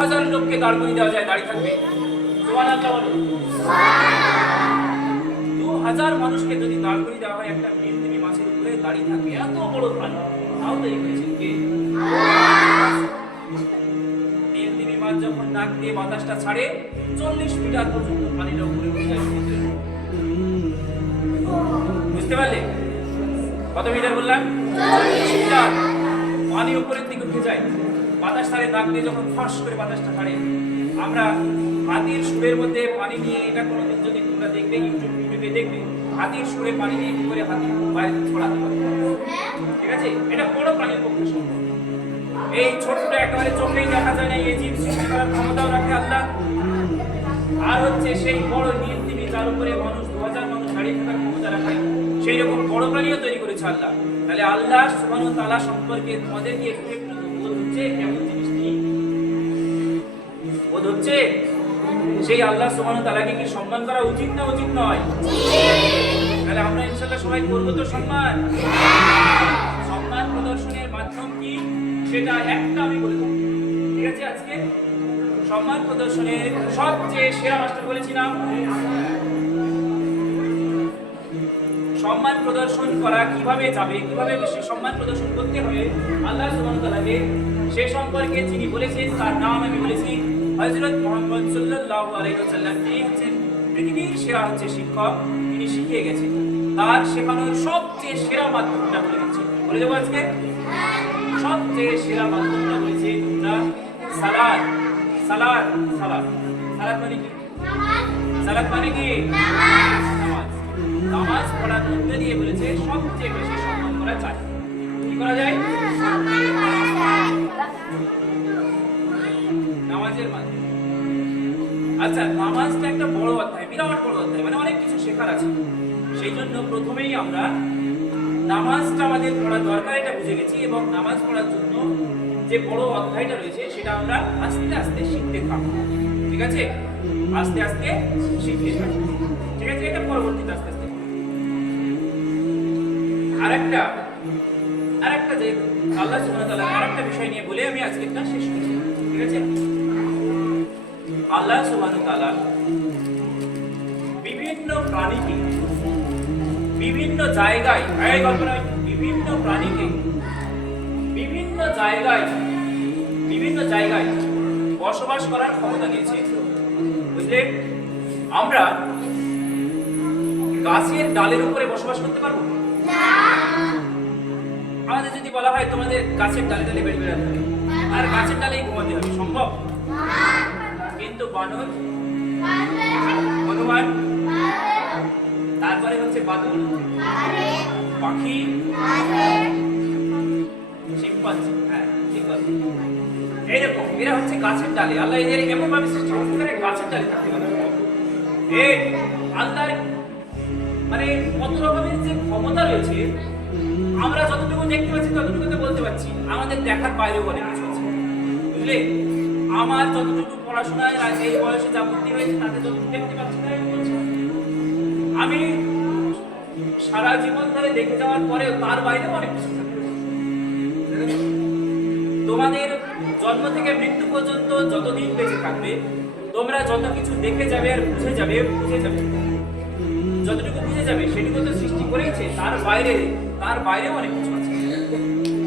হাজার লোককে দাঁড় করিয়ে দেওয়া যায়, দাঁড়িয়ে থাকবে। দু হাজার মানুষকে যদি দাঁড় করিয়ে দেওয়া হয় একটা নীলদিমি মাছের উপরে, দাঁড়িয়ে থাকবে। এত বড় প্রাণী তাও তৈরি করেছেন কে? মাছ যখন নাক দিয়ে বাতাসটা ছাড়ে, চল্লিশ মিটার পর্যন্ত পানিটা উপরে উঠে যায়। বুঝতে পারলে? কত মিটার বললাম? চল্লিশ মিটার পানি উপরের দিকে উঠে যায়। বাতাস ছাড়ে দাগ দিয়ে যখন ফস করে বাতাসটা ছাড়ে আমরা হাতির সুরের মধ্যে পানি নিয়ে, এটা কোনোদিন যদি তোমরা দেখবে, ইউটিউব ইউটিউবে দেখবে, হাতির সুরে পানি নিয়ে কি করে হাতি বাইরে ছড়াতে পারে? ঠিক আছে? এটা বড় প্রাণীর পক্ষে সম্ভব। এই ছোট্ট একেবারে চোখেই দেখা যায় না, এই জীব সৃষ্টি করার ক্ষমতাও রাখে আল্লাহ। আর হচ্ছে সেই বড় নীল টিভি যার উপরে মানুষ দু হাজার মানুষ দাঁড়িয়ে থাকার ক্ষমতা রাখে সেই রকম বড় প্রাণীও তৈরি করেছে আল্লাহ। তাহলে আল্লাহ সুবান তালা সম্পর্কে তোমাদের কি একটু একটু হচ্ছে কেমন জিনিসটি বোধ হচ্ছে সেই আল্লাহ সুবান তালাকে কি সম্মান করা উচিত না উচিত নয়? তাহলে আমরা ইনশাল্লাহ সবাই করব তো সম্মান। সম্মান প্রদর্শনের মাধ্যম কি? সেটা একটা আমি বলে ঠিক আছে, আজকে সম্মান প্রদর্শনের সবচেয়ে সেরা মাস্টার বলেছিলাম সম্মান প্রদর্শন করা কীভাবে যাবে? কীভাবে সে সম্মান প্রদর্শন করতে হবে? আল্লাহ সুবহানাহু ওয়া তাআলাকে সে সম্পর্কে যিনি বলেছেন, তার নাম আমি বলেছি হজরত মোহাম্মদ সাল্লাল্লাহু আলাইহি ওয়াসাল্লাম। তিনি হচ্ছেন পৃথিবীর সেরা হচ্ছে শিক্ষক। তিনি শিখিয়ে গেছেন। তার শেখানোর সবচেয়ে সেরা মাধ্যমটা বলে দিচ্ছি। বলে দেবো আজকে। সবচেয়ে সেরা মাধ্যমটা বলেছে তোমরা সালাদ। সালাদ সালাদ। সালাদ মানে কি? সালাদ মানে কি? নামাজ। পড়ার মধ্যে দিয়ে বলেছে, সবচেয়ে বেশি সম্মান করা যায় কি করা যায়? নামাজের মাধ্যমে আচ্ছা নামাজটা একটা বড় অধ্যায়, বিরাট বড় অধ্যায় মানে অনেক কিছু শেখার আছে। সেই জন্য প্রথমেই আমরা নামাজটা আমাদের পড়া দরকার, এটা বুঝে গেছি, এবং নামাজ পড়ার জন্য যে বড় অধ্যায়টা রয়েছে, সেটা আমরা আস্তে আস্তে শিখতে থাকব ঠিক আছে? আস্তে আস্তে শিখতে থাকব ঠিক আছে? এটা পরবর্তীতে আস্তে আস্তে আরেকটা আরেকটা যে আল্লাহ সুবহানাহু ওয়া তাআলা আরেকটা বিষয় নিয়ে বলে আমি আজকেরটা শেষ করছি, ঠিক আছে? আল্লাহ সুবহানাহু ওয়া বিভিন্ন প্রাণীকে বিভিন্ন জায়গায় বিভিন্ন প্রাণীকে বিভিন্ন জায়গায় বিভিন্ন জায়গায় বসবাস করার ক্ষমতা দিয়েছে। বুঝলে? আমরা গাছের ডালের উপরে বসবাস করতে পারব? আমাদের যদি বলা হয় তোমাদের গাছের ডালে ডালে বেড়ে বেড়াতে হবে। আর গাছের ডালেই ঘুমাতে হবে, সম্ভব? কিন্তু বানর, হনুমান, তারপরে হচ্ছে বাদুল পাখি, শিম্পাঞ্জি হ্যাঁ এইরকম, এরা হচ্ছে গাছের ডালে। আল্লাহ এদের এমন ভাবে সৃষ্টি করতে গাছের ডালে থাকতে পারে। মানে কত রকমের যে ক্ষমতা রয়েছে আমরা যতটুকু দেখতে পাচ্ছি ততটুকু তো বলতে পারছি, আমাদের দেখার বাইরেও অনেক কিছু আছে। বুঝলে? আমার যতটুকু পড়াশোনায় এই বয়সে যা বুদ্ধি হয়েছে, তাতে যতটুকু দেখতে পাচ্ছি না আমি সারা জীবন ধরে দেখে যাওয়ার পরেও তার বাইরেও অনেক কিছু তোমাদের জন্ম থেকে মৃত্যু পর্যন্ত যতদিন বেঁচে থাকবে, তোমরা যত কিছু দেখে যাবে আর বুঝে যাবে বুঝে যাবে। যতটুকু বুঝে যাবে সেটুকু তো সৃষ্টি করেছে তার বাইরে তার বাইরেও অনেক কিছু আছে।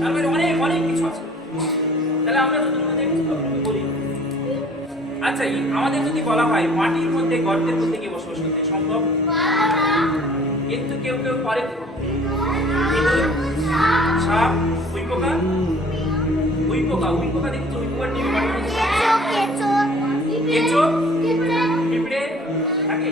তার বাইরে অনেক অনেক কিছু আছে। তাহলে আমরা যতটুকু দেখছি ততটুকু বলি। আচ্ছা আমাদের যদি বলা হয় মাটির মধ্যে গর্তের মধ্যে কি বসবাস করতে সম্ভব? কিন্তু কেউ কেউ পারে তো। সাপ উই পোকা? উই পোকা উই পোকা দেখছ উই মধ্যে কেঁচো পিঁপড়ে থাকে?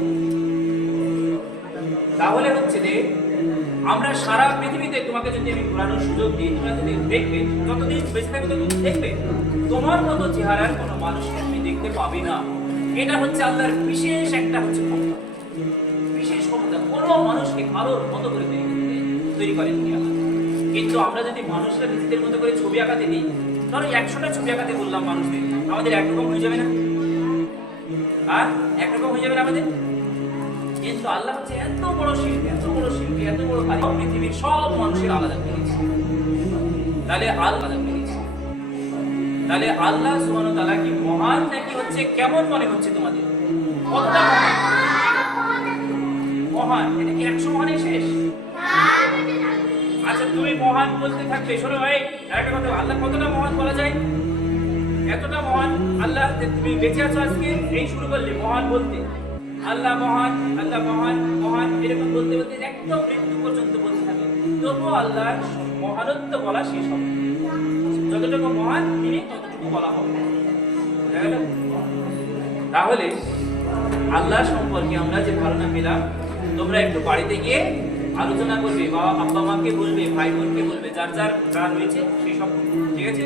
তাহলে হচ্ছে যে, আমরা সারা পৃথিবীতে তোমাকে যদি আমি ঘোরানোর সুযোগ দিই, তোমরা যদি দেখবে, যতদিন বেঁচে থাকবে ততদিন দেখবে, তোমার মতো চেহারার কোনো মানুষকে তুমি দেখতে পাবে না। এটা হচ্ছে আল্লাহর বিশেষ একটা হচ্ছে ক্ষমতা। বিশেষ ক্ষমতা। কোনো মানুষকে কারোর মতো করে তৈরি তৈরি করেন কিন্তু আমরা যদি মানুষরা নিজেদের মতো করে ছবি আঁকাতে দিই, ধরো একশোটা ছবি আঁকাতে বললাম মানুষদের, আমাদের একরকম হয়ে যাবে না? আর একরকম হয়ে যাবে না আমাদের? কিন্তু আল্লাহ হচ্ছে এত বড় শিল্পী, এত বড় শিল্পী, এত বড় কারিগর পৃথিবীর সব মানুষের আলাদা করেছে তাহলে আলাদা করেছে তাহলে আল্লাহ সুবহানাহু ওয়া তাআলা কি মহান নাকি হচ্ছে কেমন মনে হচ্ছে তোমাদের? কতটা মহান? মহান? এটা কি একশো মহানই শেষ? আচ্ছা তুমি মহান বলতে থাকবে শোনো ভাই, আরেকটা কথা আল্লাহ কতটা মহান বলা যায়? এতটা মহান আল্লাহ তুমি বেঁচে আছো আজকে, এই শুরু করলে মহান বলতে। আল্লাহ মহান আল্লাহ মহান মহান, এরকম বলতে বলতে একদম মৃত্যু পর্যন্ত বলতে থাকবে তবুও আল্লাহর মহানত্ব বলা শেষ হবে যতটুকু মহান, তিনি ততটুকু বলা হবে তাহলে আল্লাহ সম্পর্কে আমরা যে ধারণা পেলাম, তোমরা একটু বাড়িতে গিয়ে আলোচনা করবে, বাবা, আব্বা মাকে বলবে, ভাই বোনকে বলবে, যার যার যা রয়েছে, সেই সব ঠিক আছে?